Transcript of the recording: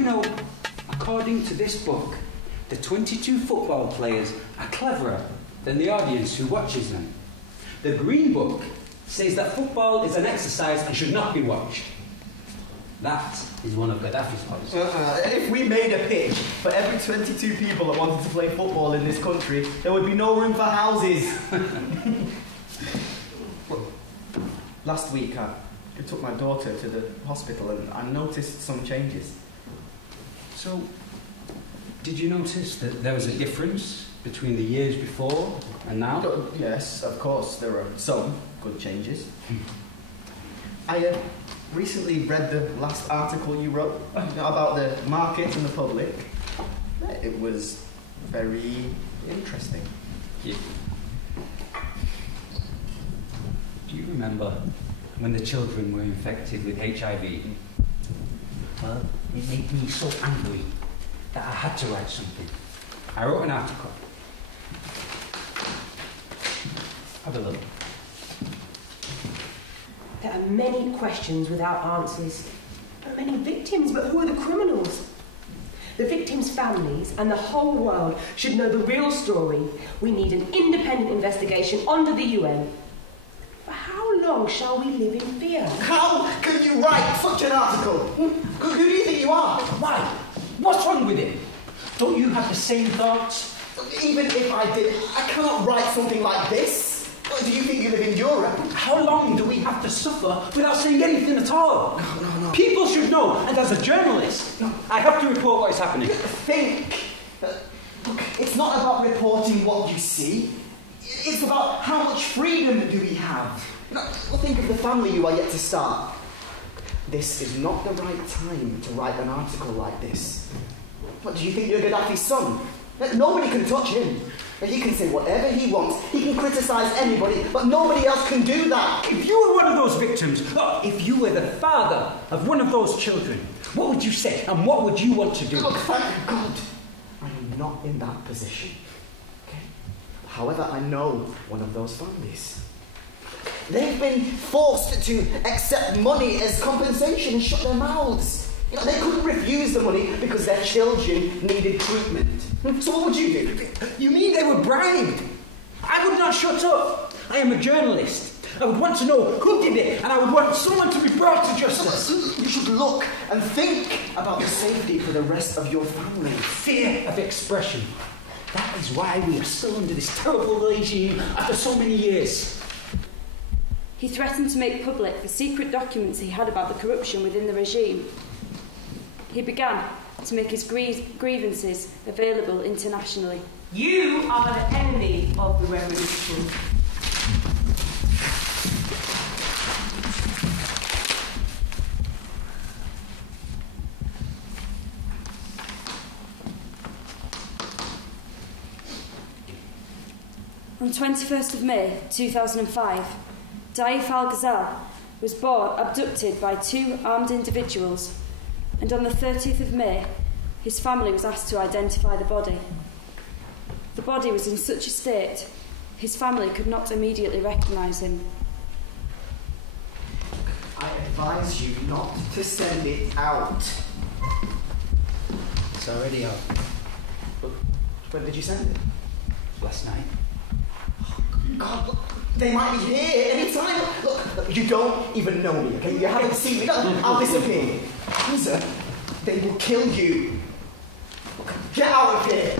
You know, according to this book, the 22 football players are cleverer than the audience who watches them. The Green Book says that football is an exercise and should not be watched. That is one of Gaddafi's policies. If we made a pitch for every 22 people that wanted to play football in this country, there would be no room for houses. Well, last week I took my daughter to the hospital and I noticed some changes. So, did you notice that there was a difference between the years before and now? Yes, of course, there are some good changes. I recently read the last article you wrote about the market and the public. It was very interesting. Yeah. Do you remember when the children were infected with HIV? Well, it made me so angry that I had to write something. I wrote an article. Have a look. There are many questions without answers. There are many victims, but who are the criminals? The victims' families and the whole world should know the real story. We need an independent investigation under the UN. For how long shall we live in fear? How can you write such an article? Who do you think you are? Why? What's wrong with it? Don't you have the same thoughts? Even if I did, I cannot write something like this. Do you think you live in Europe? How long do we have to suffer without saying anything at all? No. People should know, and as a journalist, I have to report what is happening. Think. Look, it's not about reporting what you see. It's about how much freedom do we have. Think of the family you are yet to start. This is not the right time to write an article like this. What, do you think you're Gaddafi's son? Nobody can touch him. He can say whatever he wants. He can criticise anybody, but nobody else can do that. If you were one of those victims, if you were the father of one of those children, what would you say and what would you want to do? Look, thank God, I am not in that position. Okay? However, I know one of those families. They've been forced to accept money as compensation and shut their mouths. They couldn't refuse the money because their children needed treatment. So what would you do? You mean they were bribed? I would not shut up. I am a journalist. I would want to know who did it, and I would want someone to be brought to justice. You should look and think about the safety for the rest of your family. Fear of expression. That is why we are still under this terrible regime after so many years. He threatened to make public the secret documents he had about the corruption within the regime. He began to make his grievances available internationally. You are the enemy of the revolution. On 21st of May 2005, Daif Al-Ghazal was abducted by two armed individuals, and on the 30th of May, his family was asked to identify the body. The body was in such a state, his family could not immediately recognise him. I advise you not to send it out. It's already out. When did you send it? Last night. God, look, they might be here any time. Look, you don't even know me, okay? You haven't seen me. I'll disappear. Hamza, they will kill you. Get out of here.